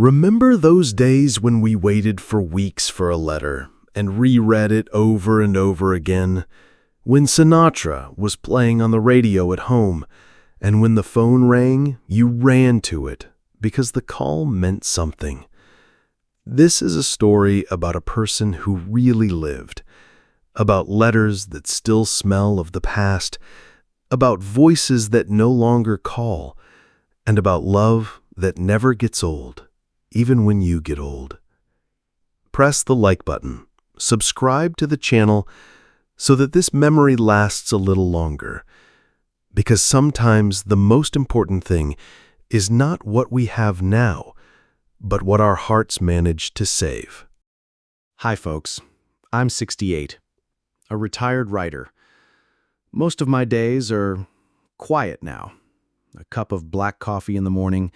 Remember those days when we waited for weeks for a letter and reread it over and over again? When Sinatra was playing on the radio at home, and when the phone rang, you ran to it because the call meant something. This is a story about a person who really lived, about letters that still smell of the past, about voices that no longer call, and about love that never gets old, even when you get old. Press the like button, subscribe to the channel so that this memory lasts a little longer, because sometimes the most important thing is not what we have now, but what our hearts manage to save. Hi folks, I'm 68, a retired writer. Most of my days are quiet now. A cup of black coffee in the morning,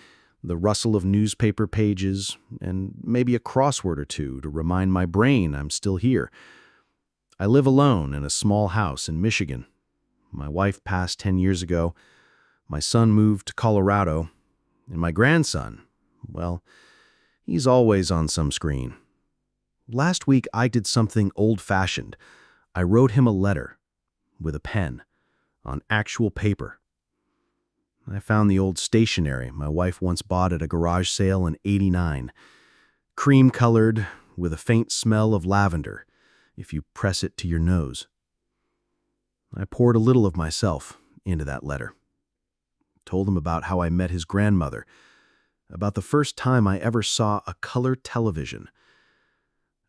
the rustle of newspaper pages, and maybe a crossword or two to remind my brain I'm still here. I live alone in a small house in Michigan. My wife passed 10 years ago, my son moved to Colorado, and my grandson, well, he's always on some screen. Last week I did something old-fashioned. I wrote him a letter, with a pen, on actual paper. I found the old stationery my wife once bought at a garage sale in '89, cream-colored with a faint smell of lavender if you press it to your nose. I poured a little of myself into that letter. Told him about how I met his grandmother, about the first time I ever saw a color television,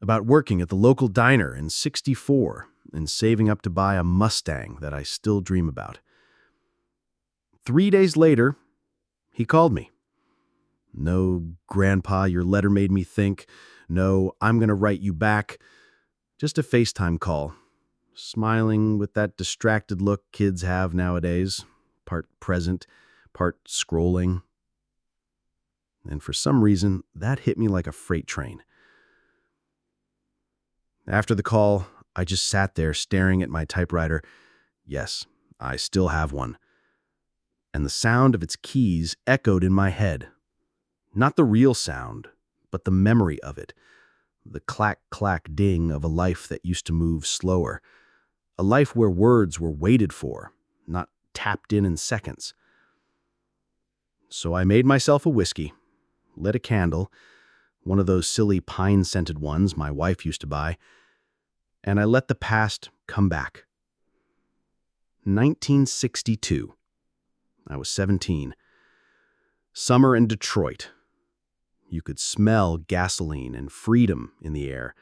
about working at the local diner in '64 and saving up to buy a Mustang that I still dream about. 3 days later, he called me. No, Grandpa, your letter made me think. No, I'm going to write you back. Just a FaceTime call, smiling with that distracted look kids have nowadays, part present, part scrolling. And for some reason, that hit me like a freight train. After the call, I just sat there staring at my typewriter. Yes, I still have one. And the sound of its keys echoed in my head. Not the real sound, but the memory of it. The clack-clack ding of a life that used to move slower. A life where words were waited for, not tapped in seconds. So I made myself a whiskey, lit a candle, one of those silly pine-scented ones my wife used to buy, and I let the past come back. 1962. I was 17. Summer in Detroit. You could smell gasoline and freedom in the air.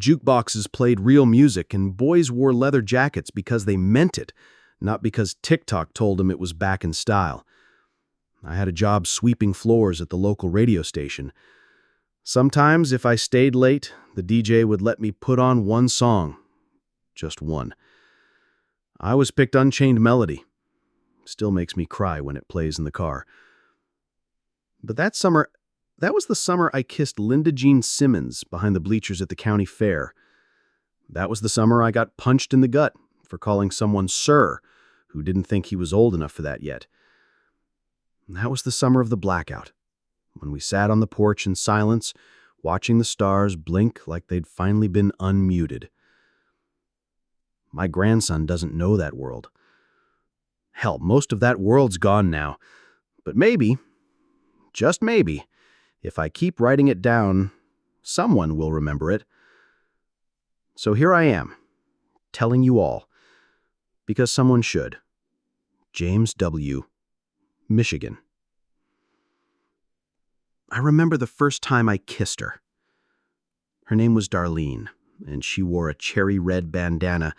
Jukeboxes played real music and boys wore leather jackets because they meant it, not because TikTok told them it was back in style. I had a job sweeping floors at the local radio station. Sometimes, if I stayed late, the DJ would let me put on one song. Just one. I was picked Unchained Melody. Still makes me cry when it plays in the car. But that was the summer I kissed Linda Jean Simmons behind the bleachers at the county fair. That was the summer I got punched in the gut for calling someone sir who didn't think he was old enough for that yet. And that was the summer of the blackout, when we sat on the porch in silence, watching the stars blink like they'd finally been unmuted. My grandson doesn't know that world. Hell, most of that world's gone now. But maybe, just maybe, if I keep writing it down, someone will remember it. So here I am, telling you all, because someone should. James W., Michigan. I remember the first time I kissed her. Her name was Darlene, and she wore a cherry red bandana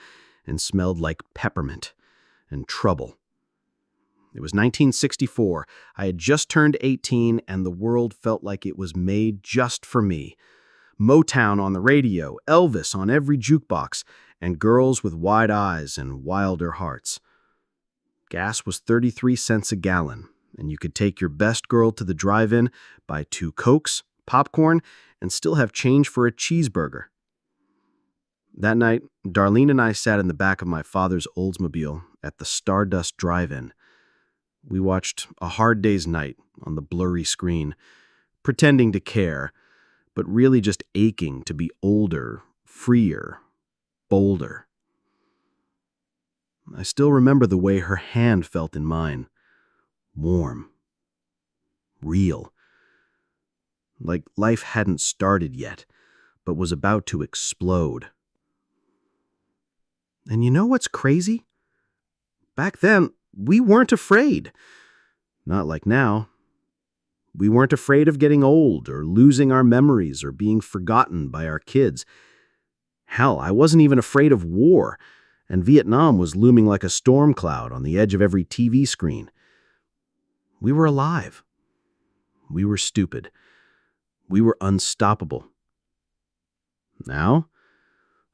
and smelled like peppermint and trouble. It was 1964. I had just turned 18, and the world felt like it was made just for me. Motown on the radio, Elvis on every jukebox, and girls with wide eyes and wilder hearts. Gas was 33 cents a gallon, and you could take your best girl to the drive-in, buy 2 Cokes, popcorn, and still have change for a cheeseburger. That night, Darlene and I sat in the back of my father's Oldsmobile at the Stardust Drive-In. We watched A Hard Day's Night on the blurry screen, pretending to care, but really just aching to be older, freer, bolder. I still remember the way her hand felt in mine. Warm. Real. Like life hadn't started yet, but was about to explode. And you know what's crazy? Back then, we weren't afraid. Not like now. We weren't afraid of getting old or losing our memories or being forgotten by our kids. Hell, I wasn't even afraid of war, and Vietnam was looming like a storm cloud on the edge of every TV screen. We were alive. We were stupid. We were unstoppable. Now,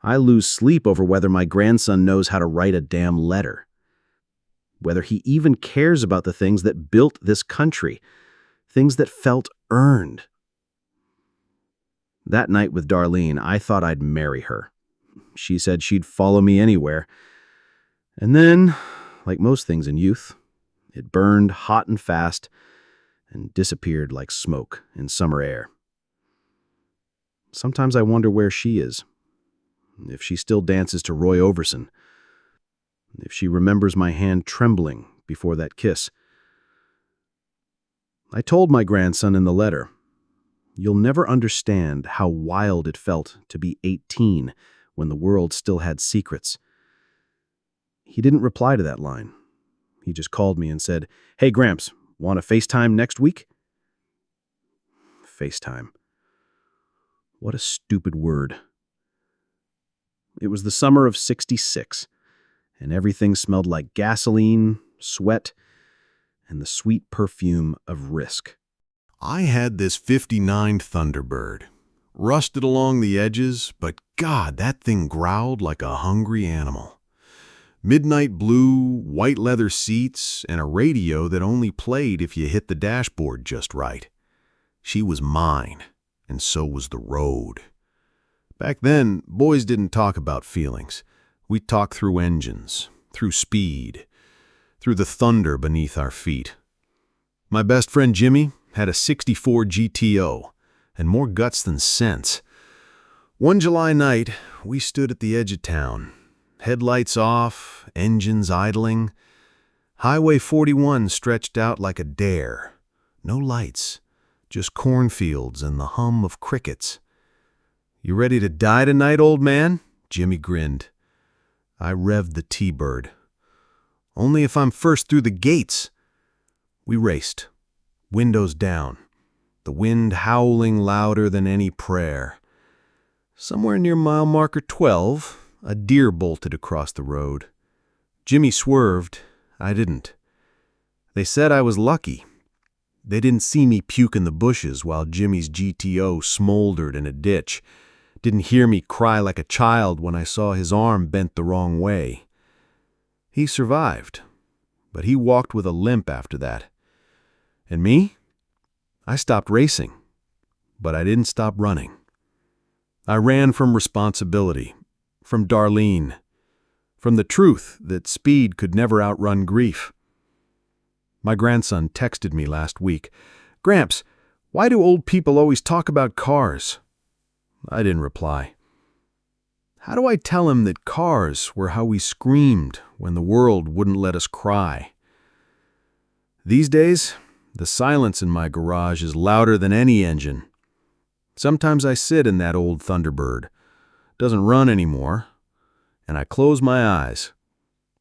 I lose sleep over whether my grandson knows how to write a damn letter. Whether he even cares about the things that built this country, things that felt earned. That night with Darlene, I thought I'd marry her. She said she'd follow me anywhere. And then, like most things in youth, it burned hot and fast and disappeared like smoke in summer air. Sometimes I wonder where she is. If she still dances to Roy Orbison. If she remembers my hand trembling before that kiss. I told my grandson in the letter, "You'll never understand how wild it felt to be 18 when the world still had secrets." He didn't reply to that line. He just called me and said, "Hey, Gramps, want to FaceTime next week?" FaceTime. What a stupid word. It was the summer of '66, and everything smelled like gasoline, sweat, and the sweet perfume of risk. I had this '59 Thunderbird. Rusted along the edges, but God, that thing growled like a hungry animal. Midnight blue, white leather seats, and a radio that only played if you hit the dashboard just right. She was mine, and so was the road. Back then, boys didn't talk about feelings. We talked through engines, through speed, through the thunder beneath our feet. My best friend Jimmy had a '64 GTO, and more guts than sense. One July night, we stood at the edge of town. Headlights off, engines idling. Highway 41 stretched out like a dare. No lights, just cornfields and the hum of crickets. "You ready to die tonight, old man?" Jimmy grinned. I revved the T-Bird. "Only if I'm first through the gates." We raced, windows down, the wind howling louder than any prayer. Somewhere near mile marker 12, a deer bolted across the road. Jimmy swerved. I didn't. They said I was lucky. They didn't see me puke in the bushes while Jimmy's GTO smoldered in a ditch. Didn't hear me cry like a child when I saw his arm bent the wrong way. He survived, but he walked with a limp after that. And me? I stopped racing, but I didn't stop running. I ran from responsibility, from Darlene, from the truth that speed could never outrun grief. My grandson texted me last week, "Gramps, why do old people always talk about cars?" I didn't reply. How do I tell him that cars were how we screamed when the world wouldn't let us cry? These days, the silence in my garage is louder than any engine. Sometimes I sit in that old Thunderbird. Doesn't run anymore. And I close my eyes.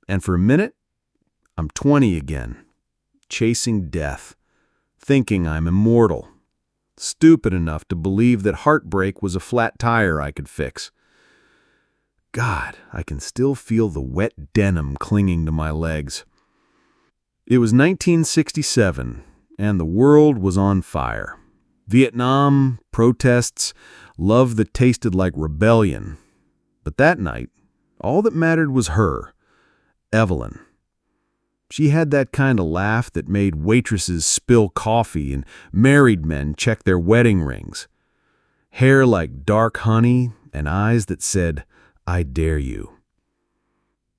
And for a minute, I'm 20 again, chasing death, thinking I'm immortal, stupid enough to believe that heartbreak was a flat tire I could fix. God, I can still feel the wet denim clinging to my legs. It was 1967, and the world was on fire. Vietnam, protests, love that tasted like rebellion. But that night, all that mattered was her, Evelyn. She had that kind of laugh that made waitresses spill coffee and married men check their wedding rings. Hair like dark honey and eyes that said, "I dare you."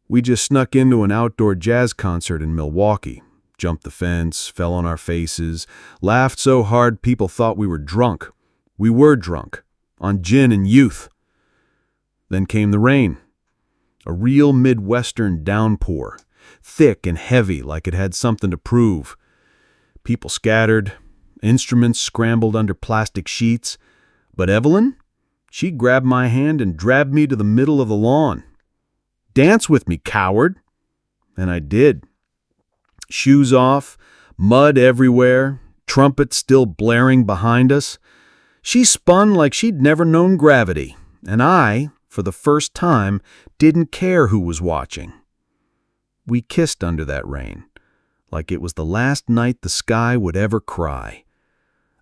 We just snuck into an outdoor jazz concert in Milwaukee, jumped the fence, fell on our faces, laughed so hard people thought we were drunk. We were drunk, on gin and youth. Then came the rain, a real Midwestern downpour, thick and heavy like it had something to prove. People scattered, instruments scrambled under plastic sheets, but Evelyn, she grabbed my hand and dragged me to the middle of the lawn. "Dance with me, coward!" And I did. Shoes off, mud everywhere, trumpet still blaring behind us. She spun like she'd never known gravity, and I, for the first time, didn't care who was watching. We kissed under that rain, like it was the last night the sky would ever cry.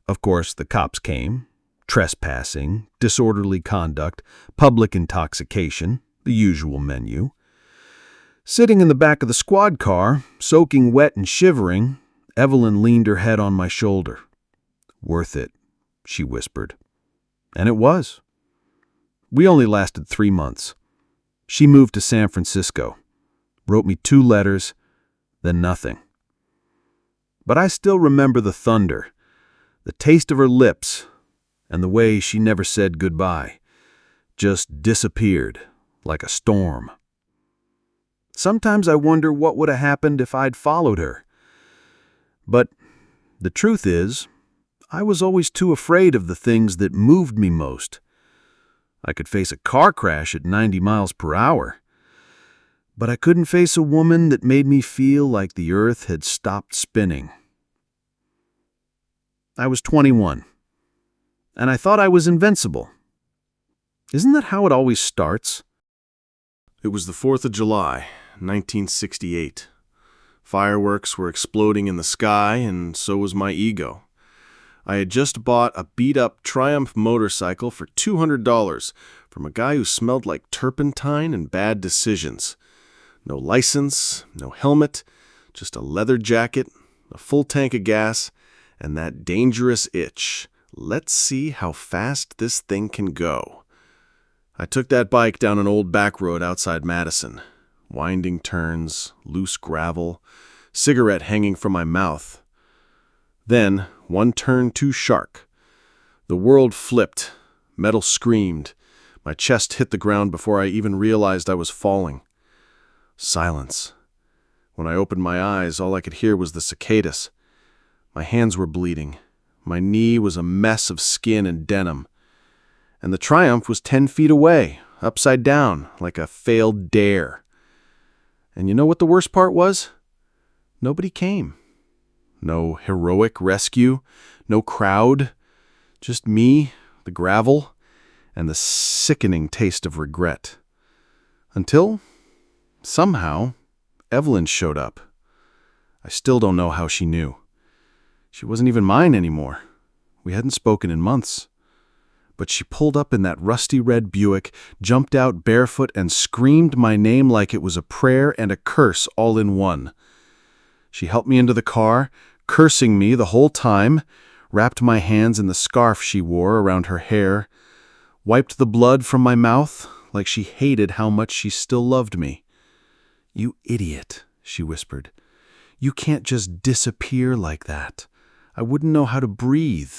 Of course, the cops came. Trespassing, disorderly conduct, public intoxication, the usual menu. Sitting in the back of the squad car, soaking wet and shivering, Evelyn leaned her head on my shoulder. "Worth it," she whispered. And it was. We only lasted 3 months. She moved to San Francisco, wrote me 2 letters, then nothing. But I still remember the thunder, the taste of her lips, and the way she never said goodbye, just disappeared like a storm. Sometimes I wonder what would have happened if I'd followed her. But the truth is, I was always too afraid of the things that moved me most. I could face a car crash at 90 miles per hour, but I couldn't face a woman that made me feel like the earth had stopped spinning. I was 21. And I thought I was invincible. Isn't that how it always starts? It was the 4th of July, 1968. Fireworks were exploding in the sky, and so was my ego. I had just bought a beat-up Triumph motorcycle for $200 from a guy who smelled like turpentine and bad decisions. No license, no helmet, just a leather jacket, a full tank of gas, and that dangerous itch. Let's see how fast this thing can go. I took that bike down an old back road outside Madison. Winding turns, loose gravel, cigarette hanging from my mouth. Then, one turn too sharp. The world flipped, metal screamed. My chest hit the ground before I even realized I was falling. Silence. When I opened my eyes, all I could hear was the cicadas. My hands were bleeding. My knee was a mess of skin and denim. And the Triumph was 10 feet away, upside down, like a failed dare. And you know what the worst part was? Nobody came. No heroic rescue, no crowd, just me, the gravel, and the sickening taste of regret. Until, somehow, Evelyn showed up. I still don't know how she knew. She wasn't even mine anymore. We hadn't spoken in months. But she pulled up in that rusty red Buick, jumped out barefoot, and screamed my name like it was a prayer and a curse all in one. She helped me into the car, cursing me the whole time, wrapped my hands in the scarf she wore around her hair, wiped the blood from my mouth like she hated how much she still loved me. "You idiot," she whispered. "You can't just disappear like that. I wouldn't know how to breathe."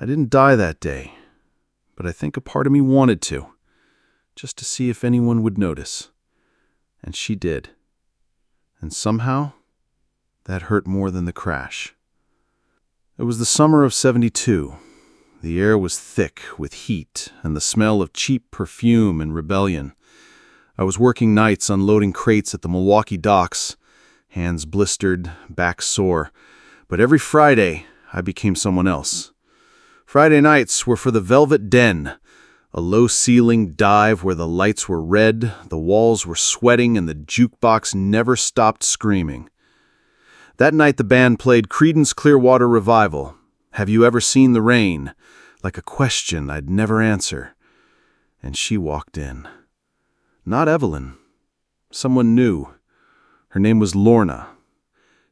I didn't die that day, but I think a part of me wanted to, just to see if anyone would notice. And she did. And somehow, that hurt more than the crash. It was the summer of '72. The air was thick with heat and the smell of cheap perfume and rebellion. I was working nights unloading crates at the Milwaukee docks, hands blistered, back sore. But every Friday, I became someone else. Friday nights were for the Velvet Den, a low-ceiling dive where the lights were red, the walls were sweating, and the jukebox never stopped screaming. That night the band played Creedence Clearwater Revival, "Have You Ever Seen the Rain?" like a question I'd never answer. And she walked in. Not Evelyn. Someone new. Her name was Lorna.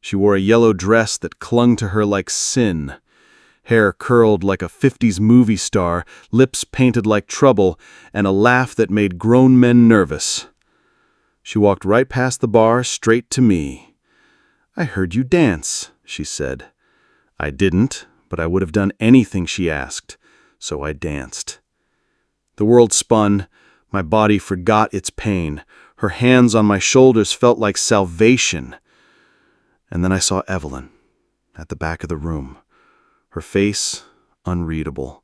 She wore a yellow dress that clung to her like sin. Hair curled like a '50s movie star, lips painted like trouble, and a laugh that made grown men nervous. She walked right past the bar, straight to me. "I heard you dance," she said. I didn't, but I would have done anything she asked, so I danced. The world spun. My body forgot its pain. Her hands on my shoulders felt like salvation. And then I saw Evelyn at the back of the room, her face unreadable,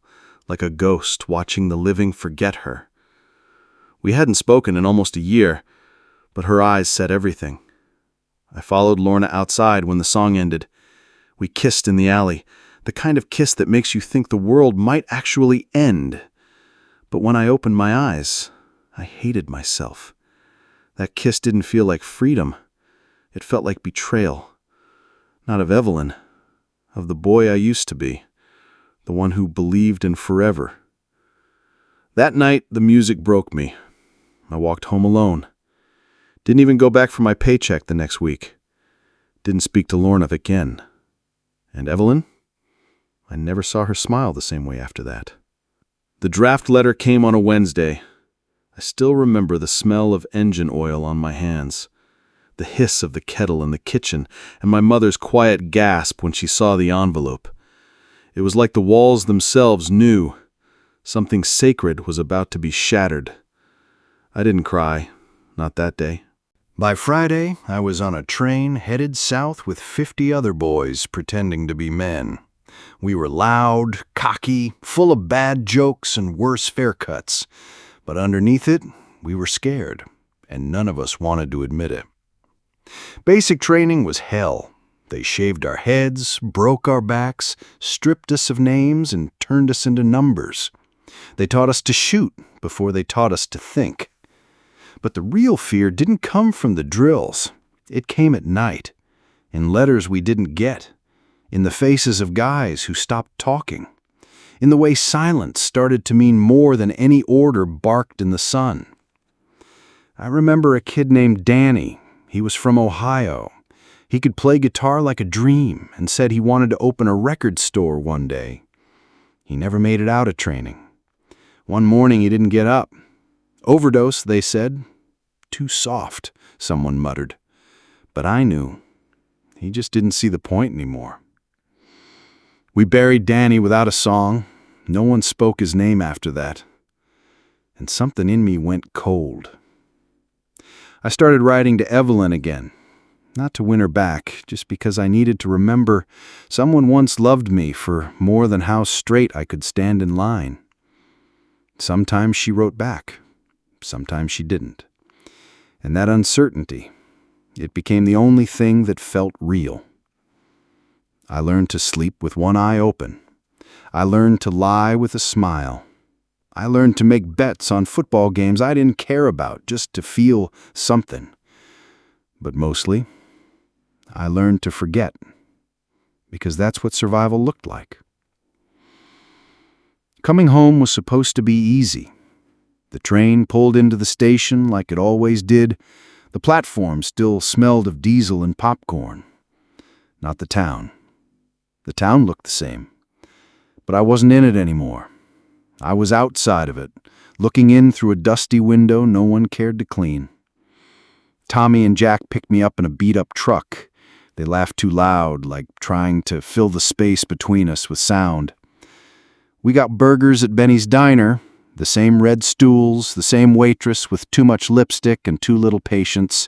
like a ghost watching the living forget her. We hadn't spoken in almost a year, but her eyes said everything. I followed Lorna outside when the song ended. We kissed in the alley, the kind of kiss that makes you think the world might actually end. But when I opened my eyes, I hated myself. That kiss didn't feel like freedom. It felt like betrayal. Not of Evelyn, of the boy I used to be, the one who believed in forever. That night, the music broke me. I walked home alone. Didn't even go back for my paycheck the next week. Didn't speak to Lorna again. And Evelyn? I never saw her smile the same way after that. The draft letter came on a Wednesday. I still remember the smell of engine oil on my hands, the hiss of the kettle in the kitchen, and my mother's quiet gasp when she saw the envelope. It was like the walls themselves knew. Something sacred was about to be shattered. I didn't cry, not that day. By Friday, I was on a train headed south with 50 other boys pretending to be men. We were loud, cocky, full of bad jokes and worse faircuts. But underneath it, we were scared, and none of us wanted to admit it. Basic training was hell. They shaved our heads, broke our backs, stripped us of names, and turned us into numbers. They taught us to shoot before they taught us to think. But the real fear didn't come from the drills. It came at night, in letters we didn't get, in the faces of guys who stopped talking, in the way silence started to mean more than any order barked in the sun. I remember a kid named Danny. He was from Ohio. He could play guitar like a dream and said he wanted to open a record store one day. He never made it out of training. One morning he didn't get up. Overdose, they said. Too soft, someone muttered. But I knew. He just didn't see the point anymore. We buried Danny without a song. No one spoke his name after that. And something in me went cold. I started writing to Evelyn again. Not to win her back, just because I needed to remember someone once loved me for more than how straight I could stand in line. Sometimes she wrote back. Sometimes she didn't. And that uncertainty, it became the only thing that felt real. I learned to sleep with one eye open. I learned to lie with a smile. I learned to make bets on football games I didn't care about, just to feel something. But mostly, I learned to forget, because that's what survival looked like. Coming home was supposed to be easy. The train pulled into the station like it always did. The platform still smelled of diesel and popcorn. Not the town. The town looked the same. But I wasn't in it anymore. I was outside of it, looking in through a dusty window no one cared to clean. Tommy and Jack picked me up in a beat-up truck. They laughed too loud, like trying to fill the space between us with sound. We got burgers at Benny's Diner, the same red stools, the same waitress with too much lipstick and too little patience.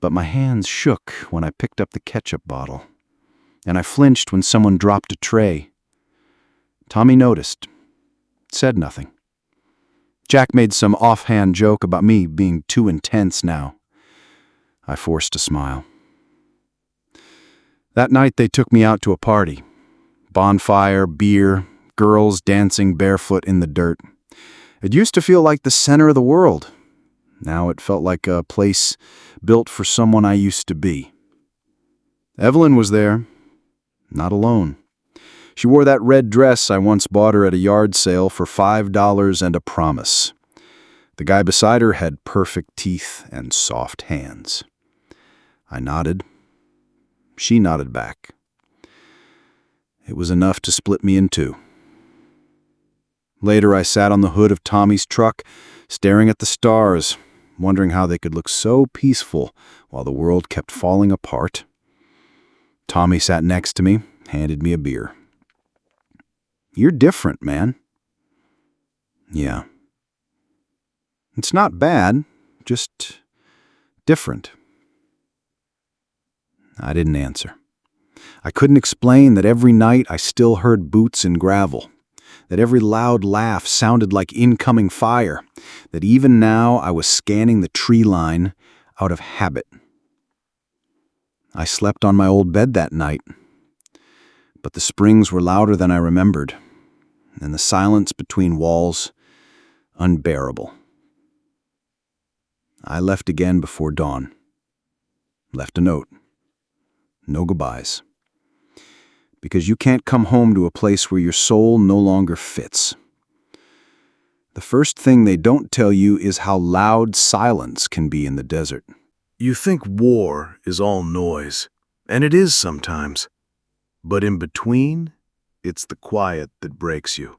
But my hands shook when I picked up the ketchup bottle, and I flinched when someone dropped a tray. Tommy noticed, said nothing. Jack made some offhand joke about me being too intense now. I forced a smile. That night they took me out to a party. Bonfire, beer, girls dancing barefoot in the dirt. It used to feel like the center of the world. Now it felt like a place built for someone I used to be. Evelyn was there, not alone. She wore that red dress I once bought her at a yard sale for $5 and a promise. The guy beside her had perfect teeth and soft hands. I nodded. She nodded back. It was enough to split me in two. Later, I sat on the hood of Tommy's truck, staring at the stars, wondering how they could look so peaceful while the world kept falling apart. Tommy sat next to me, handed me a beer. "You're different, man." "Yeah. It's not bad, just different." I didn't answer. I couldn't explain that every night I still heard boots in gravel, that every loud laugh sounded like incoming fire, that even now I was scanning the tree line out of habit. I slept on my old bed that night, but the springs were louder than I remembered, and the silence between walls unbearable. I left again before dawn. Left a note. No goodbyes. Because you can't come home to a place where your soul no longer fits. The first thing they don't tell you is how loud silence can be in the desert. You think war is all noise, and it is sometimes. But in between, it's the quiet that breaks you.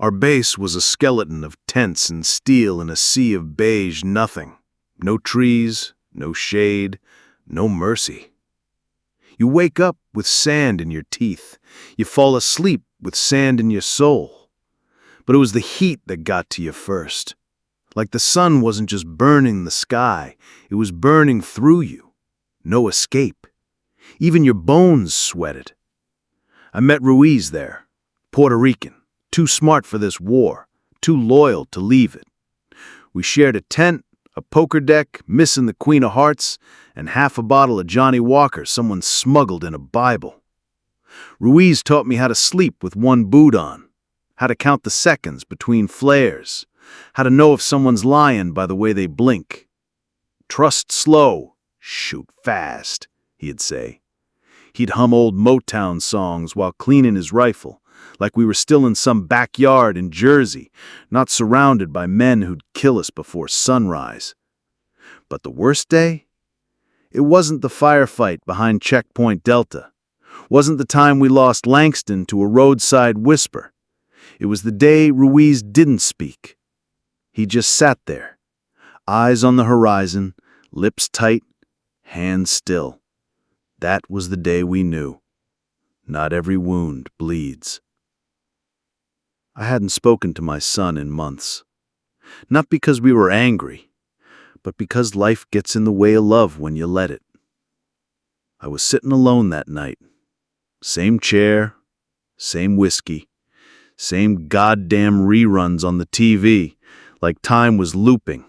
Our base was a skeleton of tents and steel in a sea of beige nothing. No trees, no shade, no mercy. You wake up with sand in your teeth. You fall asleep with sand in your soul. But it was the heat that got to you first. Like the sun wasn't just burning the sky, it was burning through you. No escape. Even your bones sweated. I met Ruiz there, Puerto Rican, too smart for this war, too loyal to leave it. We shared a tent, a poker deck, missing the Queen of Hearts, and half a bottle of Johnny Walker someone smuggled in a Bible. Ruiz taught me how to sleep with one boot on, how to count the seconds between flares, how to know if someone's lying by the way they blink. "Trust slow, shoot fast," he'd say. He'd hum old Motown songs while cleaning his rifle, like we were still in some backyard in Jersey, not surrounded by men who'd kill us before sunrise. But the worst day? It wasn't the firefight behind Checkpoint Delta. Wasn't the time we lost Langston to a roadside whisper. It was the day Ruiz didn't speak. He just sat there, eyes on the horizon, lips tight, hands still. That was the day we knew. Not every wound bleeds. I hadn't spoken to my son in months. Not because we were angry, but because life gets in the way of love when you let it. I was sitting alone that night. Same chair, same whiskey, same goddamn reruns on the TV, like time was looping,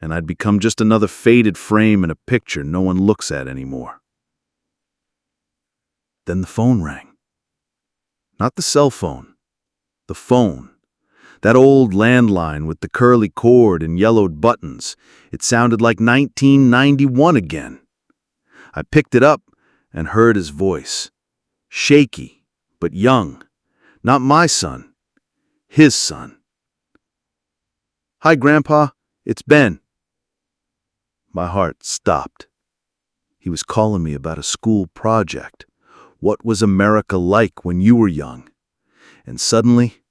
and I'd become just another faded frame in a picture no one looks at anymore. Then the phone rang. Not the cell phone. The phone. That old landline with the curly cord and yellowed buttons. It sounded like 1991 again. I picked it up and heard his voice. Shaky, but young. Not my son. His son. "Hi, Grandpa. It's Ben." My heart stopped. He was calling me about a school project. What was America like when you were young? And suddenly,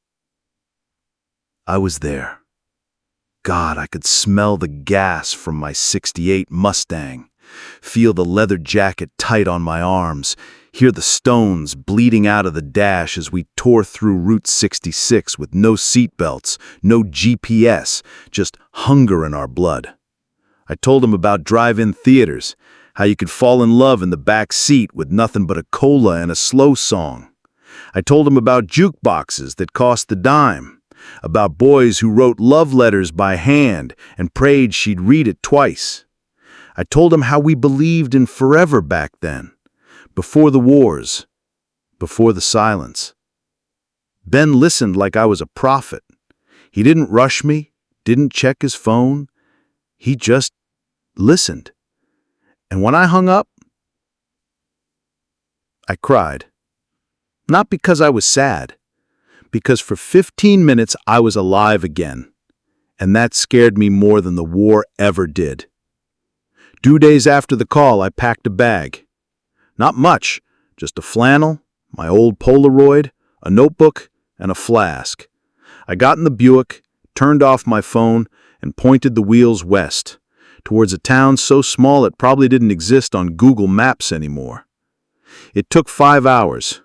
I was there. God, I could smell the gas from my '68 Mustang, feel the leather jacket tight on my arms, hear the stones bleeding out of the dash as we tore through Route 66 with no seatbelts, no GPS, just hunger in our blood. I told him about drive-in theaters, how you could fall in love in the back seat with nothing but a cola and a slow song. I told him about jukeboxes that cost the dime, about boys who wrote love letters by hand and prayed she'd read it twice. I told him how we believed in forever back then, before the wars, before the silence. Ben listened like I was a prophet. He didn't rush me, didn't check his phone. He just listened. And when I hung up, I cried. Not because I was sad, because for 15 minutes I was alive again, and that scared me more than the war ever did. 2 days after the call, I packed a bag. Not much, just a flannel, my old Polaroid, a notebook, and a flask. I got in the Buick, turned off my phone, and pointed the wheels west, towards a town so small it probably didn't exist on Google Maps anymore. It took 5 hours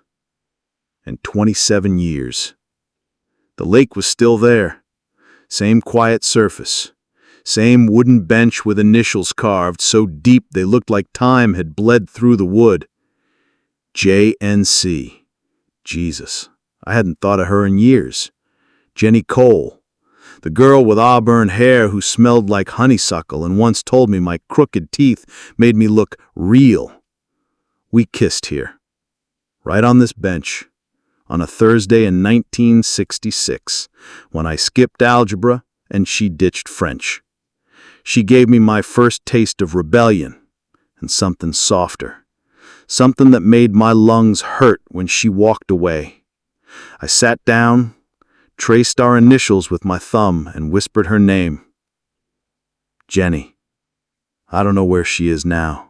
and 27 years. The lake was still there. Same quiet surface. Same wooden bench with initials carved so deep they looked like time had bled through the wood. JNC. Jesus, I hadn't thought of her in years. Jenny Cole, the girl with auburn hair who smelled like honeysuckle and once told me my crooked teeth made me look real. We kissed here, right on this bench, on a Thursday in 1966, when I skipped algebra and she ditched French. She gave me my first taste of rebellion and something softer, something that made my lungs hurt when she walked away. I sat down, traced our initials with my thumb, and whispered her name. Jenny. I don't know where she is now.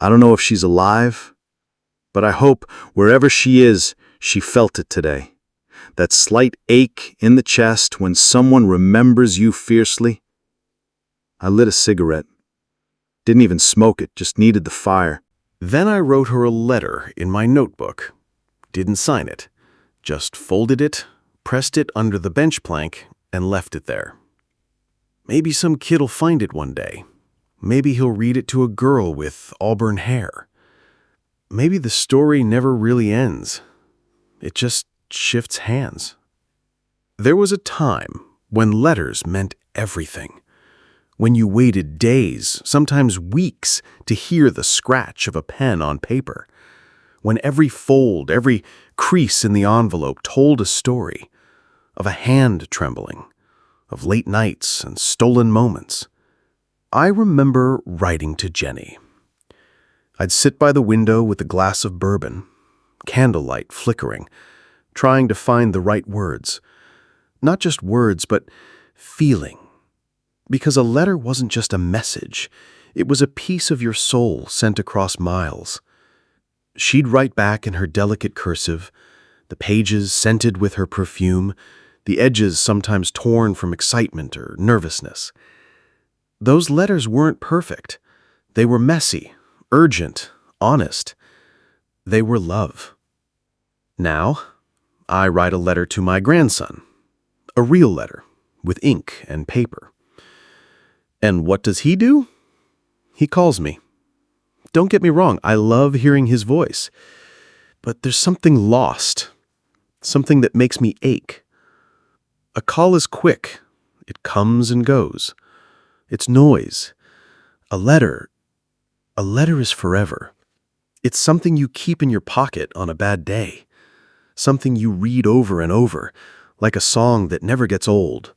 I don't know if she's alive, but I hope wherever she is, she felt it today. That slight ache in the chest when someone remembers you fiercely. I lit a cigarette. Didn't even smoke it, just needed the fire. Then I wrote her a letter in my notebook. Didn't sign it. Just folded it, pressed it under the bench plank, and left it there. Maybe some kid'll find it one day. Maybe he'll read it to a girl with auburn hair. Maybe the story never really ends. It just shifts hands. There was a time when letters meant everything. When you waited days, sometimes weeks, to hear the scratch of a pen on paper. When every fold, every crease in the envelope told a story of a hand trembling, of late nights and stolen moments. I remember writing to Jenny. I'd sit by the window with a glass of bourbon, candlelight flickering, trying to find the right words. Not just words, but feeling. Because a letter wasn't just a message. It was a piece of your soul sent across miles. She'd write back in her delicate cursive, the pages scented with her perfume, the edges sometimes torn from excitement or nervousness. Those letters weren't perfect. They were messy, urgent, honest. They were love. Now, I write a letter to my grandson. A real letter, with ink and paper. And what does he do? He calls me. Don't get me wrong, I love hearing his voice. But there's something lost, something that makes me ache. A call is quick. It comes and goes. It's noise. A letter is forever. It's something you keep in your pocket on a bad day. Something you read over and over, like a song that never gets old.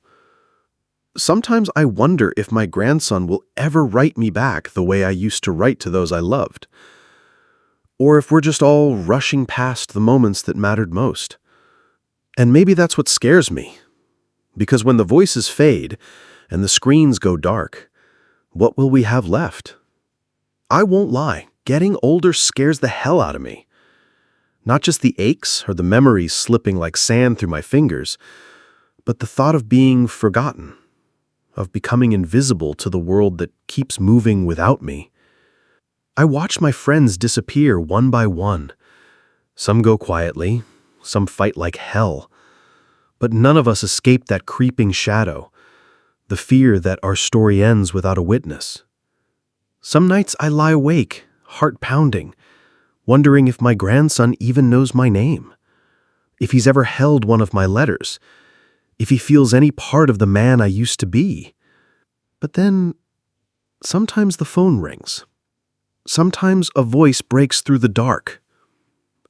Sometimes I wonder if my grandson will ever write me back the way I used to write to those I loved. Or if we're just all rushing past the moments that mattered most. And maybe that's what scares me. Because when the voices fade and the screens go dark, what will we have left? I won't lie, getting older scares the hell out of me. Not just the aches or the memories slipping like sand through my fingers, but the thought of being forgotten, of becoming invisible to the world that keeps moving without me. I watch my friends disappear one by one. Some go quietly, some fight like hell. But none of us escape that creeping shadow, the fear that our story ends without a witness. Some nights I lie awake, heart pounding, wondering if my grandson even knows my name, if he's ever held one of my letters, if he feels any part of the man I used to be. But then, sometimes the phone rings. Sometimes a voice breaks through the dark.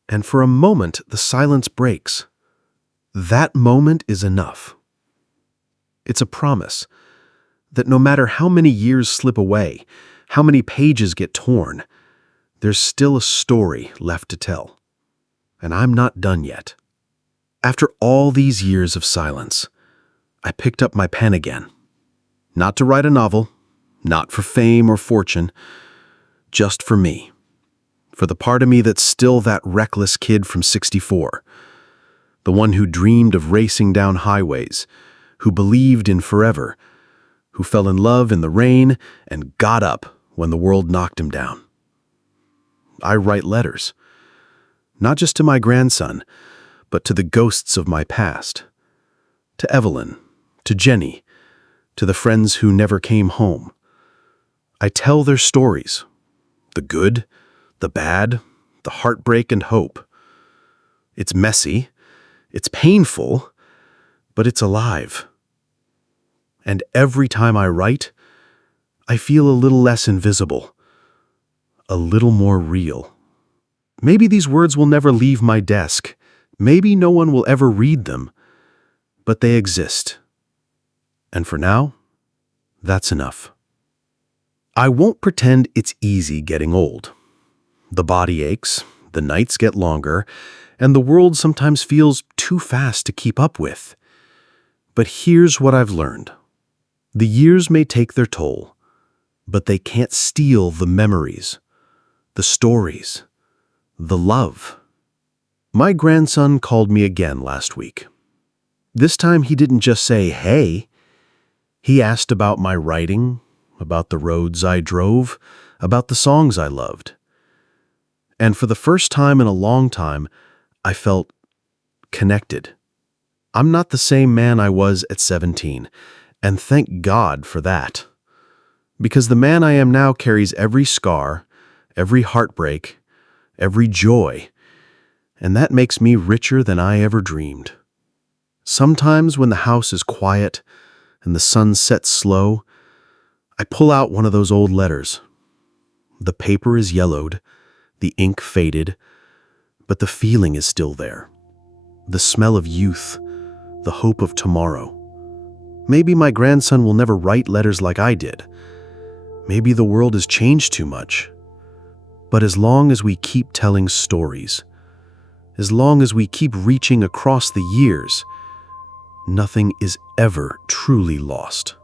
And for a moment, the silence breaks. That moment is enough. It's a promise that no matter how many years slip away, how many pages get torn, there's still a story left to tell. And I'm not done yet. After all these years of silence, I picked up my pen again. Not to write a novel, not for fame or fortune, just for me. For the part of me that's still that reckless kid from '64. The one who dreamed of racing down highways, who believed in forever, who fell in love in the rain and got up when the world knocked him down. I write letters. Not just to my grandson, but to the ghosts of my past. To Evelyn, to Jenny, to the friends who never came home. I tell their stories, the good, the bad, the heartbreak and hope. It's messy, it's painful, but it's alive. And every time I write, I feel a little less invisible, a little more real. Maybe these words will never leave my desk. Maybe no one will ever read them, but they exist. And for now, that's enough. I won't pretend it's easy getting old. The body aches, the nights get longer, and the world sometimes feels too fast to keep up with. But here's what I've learned. The years may take their toll, but they can't steal the memories, the stories, the love. My grandson called me again last week. This time he didn't just say, "Hey." He asked about my writing, about the roads I drove, about the songs I loved. And for the first time in a long time, I felt connected. I'm not the same man I was at 17, and thank God for that. Because the man I am now carries every scar, every heartbreak, every joy, and that makes me richer than I ever dreamed. Sometimes when the house is quiet and the sun sets slow, I pull out one of those old letters. The paper is yellowed, the ink faded, but the feeling is still there. The smell of youth, the hope of tomorrow. Maybe my grandson will never write letters like I did. Maybe the world has changed too much. But as long as we keep telling stories, as long as we keep reaching across the years, nothing is ever truly lost.